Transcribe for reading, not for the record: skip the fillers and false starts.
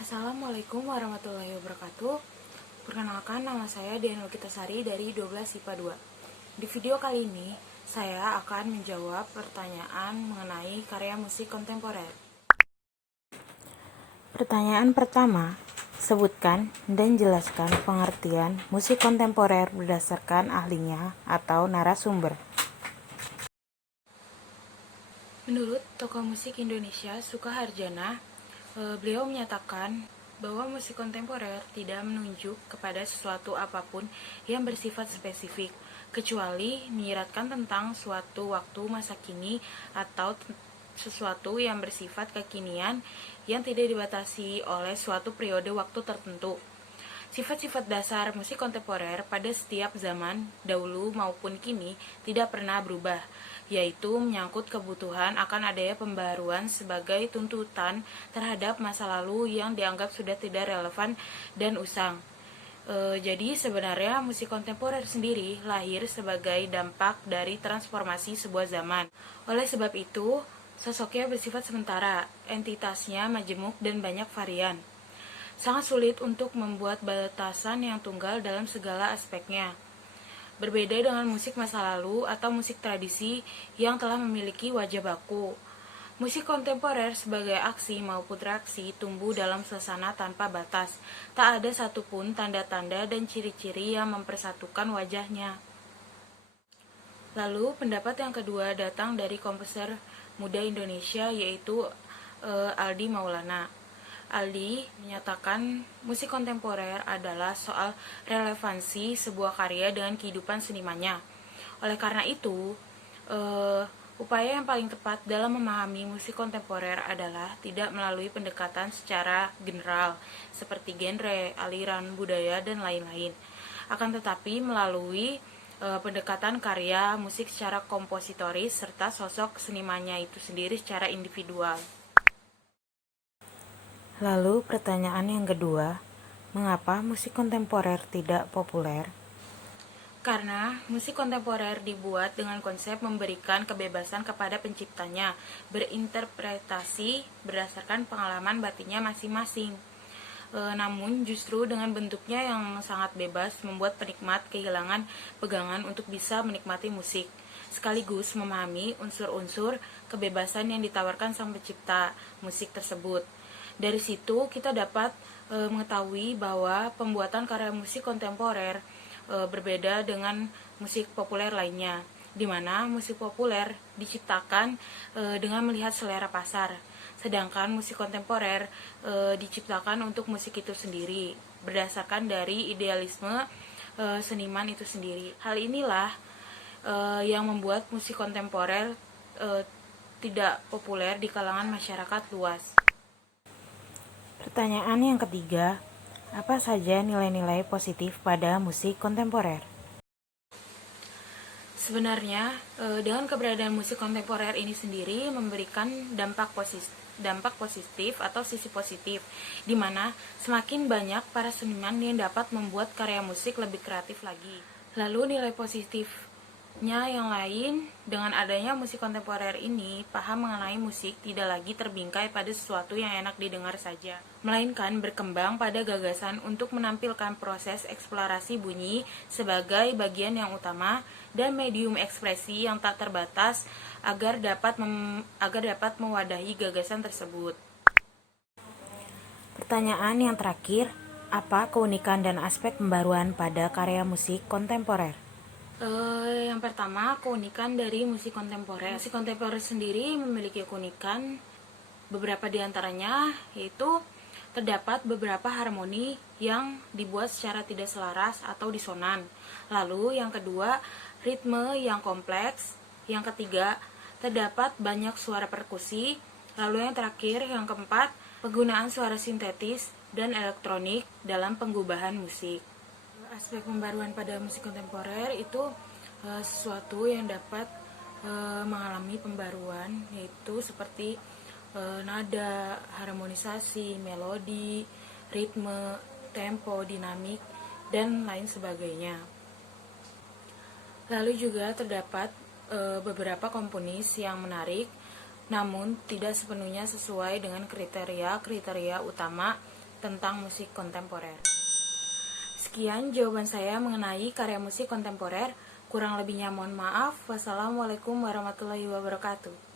Assalamualaikum warahmatullahi wabarakatuh. Perkenalkan, nama saya Dian Lukitasari dari 12 IPA 2. Di video kali ini, saya akan menjawab pertanyaan mengenai karya musik kontemporer. Pertanyaan pertama, sebutkan dan jelaskan pengertian musik kontemporer berdasarkan ahlinya atau narasumber. Menurut tokoh musik Indonesia Sukaharjana, beliau menyatakan bahwa musik kontemporer tidak menunjuk kepada sesuatu apapun yang bersifat spesifik, kecuali menyiratkan tentang suatu waktu masa kini atau sesuatu yang bersifat kekinian yang tidak dibatasi oleh suatu periode waktu tertentu. Sifat-sifat dasar musik kontemporer pada setiap zaman, dahulu maupun kini, tidak pernah berubah, yaitu menyangkut kebutuhan akan adanya pembaruan sebagai tuntutan terhadap masa lalu yang dianggap sudah tidak relevan dan usang. Jadi sebenarnya musik kontemporer sendiri lahir sebagai dampak dari transformasi sebuah zaman. Oleh sebab itu, sosoknya bersifat sementara, entitasnya majemuk dan banyak varian. Sangat sulit untuk membuat batasan yang tunggal dalam segala aspeknya. Berbeda dengan musik masa lalu atau musik tradisi yang telah memiliki wajah baku. Musik kontemporer sebagai aksi maupun reaksi tumbuh dalam suasana tanpa batas. Tak ada satupun tanda-tanda dan ciri-ciri yang mempersatukan wajahnya. Lalu pendapat yang kedua datang dari komposer muda Indonesia, yaitu Aldi Maulana. Aldi menyatakan musik kontemporer adalah soal relevansi sebuah karya dengan kehidupan senimannya. Oleh karena itu, upaya yang paling tepat dalam memahami musik kontemporer adalah tidak melalui pendekatan secara general seperti genre, aliran, budaya, dan lain-lain. Akan tetapi melalui pendekatan karya musik secara kompositoris serta sosok senimannya itu sendiri secara individual. Lalu pertanyaan yang kedua, mengapa musik kontemporer tidak populer? Karena musik kontemporer dibuat dengan konsep memberikan kebebasan kepada penciptanya berinterpretasi berdasarkan pengalaman batinnya masing-masing. Namun justru dengan bentuknya yang sangat bebas membuat penikmat kehilangan pegangan untuk bisa menikmati musik, sekaligus memahami unsur-unsur kebebasan yang ditawarkan sang pencipta musik tersebut. Dari situ kita dapat mengetahui bahwa pembuatan karya musik kontemporer berbeda dengan musik populer lainnya, di mana musik populer diciptakan dengan melihat selera pasar, sedangkan musik kontemporer diciptakan untuk musik itu sendiri, berdasarkan dari idealisme seniman itu sendiri. Hal inilah yang membuat musik kontemporer tidak populer di kalangan masyarakat luas. Pertanyaan yang ketiga, apa saja nilai-nilai positif pada musik kontemporer? Sebenarnya, dengan keberadaan musik kontemporer ini sendiri memberikan dampak positif atau sisi positif, di mana semakin banyak para seniman yang dapat membuat karya musik lebih kreatif lagi. Lalu nilai positifnya yang lain, dengan adanya musik kontemporer ini, paham mengenai musik tidak lagi terbingkai pada sesuatu yang enak didengar saja, melainkan berkembang pada gagasan untuk menampilkan proses eksplorasi bunyi sebagai bagian yang utama dan medium ekspresi yang tak terbatas agar dapat mewadahi gagasan tersebut. Pertanyaan yang terakhir, apa keunikan dan aspek pembaruan pada karya musik kontemporer? Yang pertama, keunikan dari musik kontemporer. Musik kontemporer sendiri memiliki keunikan, beberapa diantaranya yaitu terdapat beberapa harmoni yang dibuat secara tidak selaras atau disonan. Lalu yang kedua, ritme yang kompleks. Yang ketiga, terdapat banyak suara perkusi. Lalu yang terakhir, yang keempat, penggunaan suara sintetis dan elektronik dalam penggubahan musik. Aspek pembaruan pada musik kontemporer itu sesuatu yang dapat mengalami pembaruan, yaitu seperti nada, harmonisasi, melodi, ritme, tempo, dinamik, dan lain sebagainya. Lalu juga terdapat beberapa komponis yang menarik, namun tidak sepenuhnya sesuai dengan kriteria utama tentang musik kontemporer. Sekian jawaban saya mengenai karya musik kontemporer. Kurang lebihnya mohon maaf. Wassalamualaikum warahmatullahi wabarakatuh.